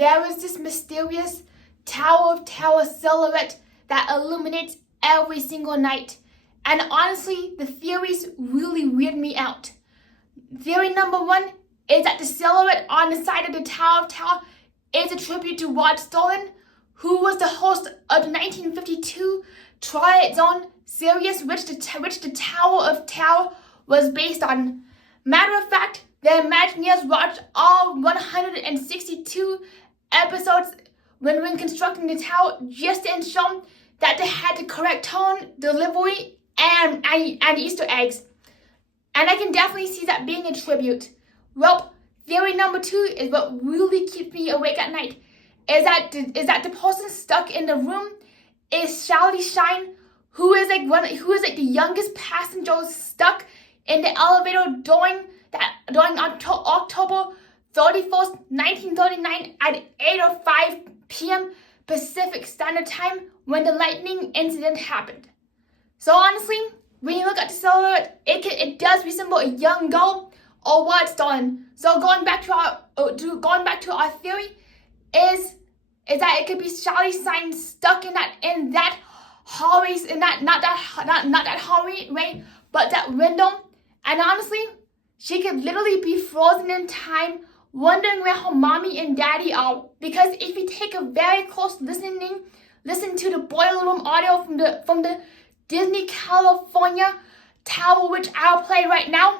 there is this mysterious Tower of Terror silhouette that illuminates every single night. And honestly, the theories really weird me out. Theory number one is that the silhouette on the side of the Tower of Terror is a tribute to Walt Disney, who was the host of the 1952 Twilight Zone series, which the Tower of Terror was based on. Matter of fact, the Imagineers watched all 162 episodes when constructing the tower just to ensure that they had the correct tone, delivery, and Easter eggs. And I can definitely see that being a tribute. Well, theory number two is what really keeps me awake at night. Is that the person stuck in the room is Charlie Shine, who is like the youngest passenger stuck in the elevator during October 31st, 1939 at 8:05 p.m. Pacific Standard Time when the lightning incident happened. So honestly, when you look at the silhouette, it does resemble a young girl or what's done. So going back to our theory is that it could be Charlie Shine stuck in that hallway, not that hallway, right, but that window. And honestly, she could literally be frozen in time, wondering where her mommy and daddy are. Because if you take a very close listen to the boiler room audio from the Disney California Tower, which I'll play right now.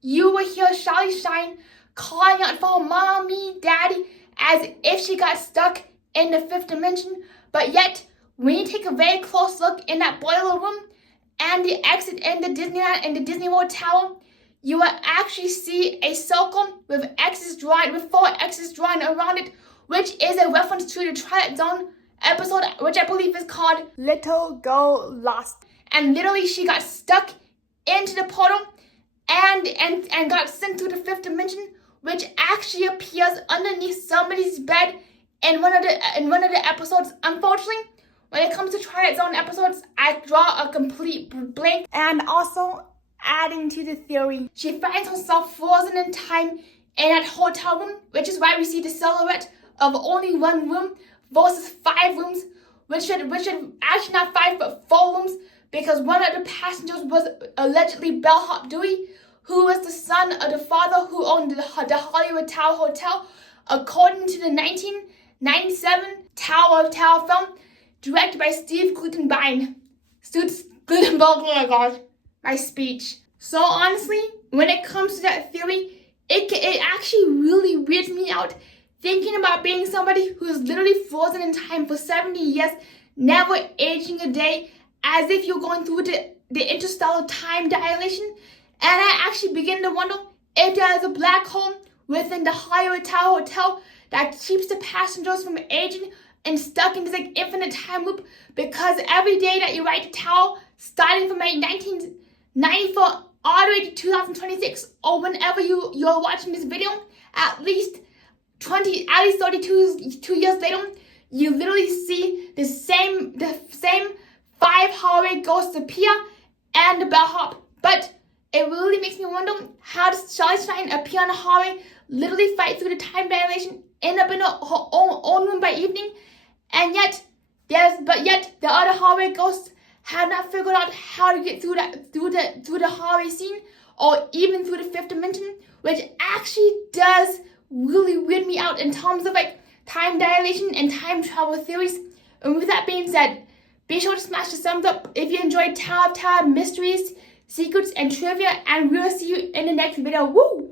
You will hear Charlie Shine calling out for mommy, daddy, as if she got stuck in the fifth dimension. But yet, when you take a very close look in that boiler room and the exit in the Disneyland and the Disney World Tower, you will actually see a circle with four X's drawn around it, which is a reference to the Twilight Zone episode, which I believe is called Little Girl Lost. And literally, she got stuck into the portal and got sent to the fifth dimension, which actually appears underneath somebody's bed in one of the episodes. Unfortunately, when it comes to Twilight Zone episodes, I draw a complete blank. And also, adding to the theory, she finds herself frozen in time in that hotel room, which is why we see the silhouette of only one room versus 5 rooms, which should actually not 5 but 4 rooms, because one of the passengers was allegedly Bellhop Dewey, who was the son of the father who owned the Hollywood Tower Hotel, according to the 1997 Tower of Terror film, directed by Steve Guttenbein. Guttenberg, oh my gosh, my speech. So honestly, when it comes to that theory, it actually really weirds me out, thinking about being somebody who is literally frozen in time for 70 years, never aging a day, as if you're going through the interstellar time dilation. And I actually begin to wonder if there is a black hole within the Hollywood Tower Hotel that keeps the passengers from aging and stuck in this infinite time loop, because every day that you ride the tower, starting from 1994 all the way to 2026, or whenever you're watching this video, at least 32 years later, you literally see the same 5 hallway ghosts appear and the bellhop. But it really makes me wonder, how does Charlie Shine appear in the hallway, literally fight through the time dilation, end up in her own room by evening, and yet the other hallway ghosts have not figured out how to get through the hallway scene, or even through the fifth dimension, which actually does really weird me out in terms of like time dilation and time travel theories. And with that being said, be sure to smash the thumbs up if you enjoyed Tower of Terror mysteries, secrets, and trivia, and we'll see you in the next video. Woo!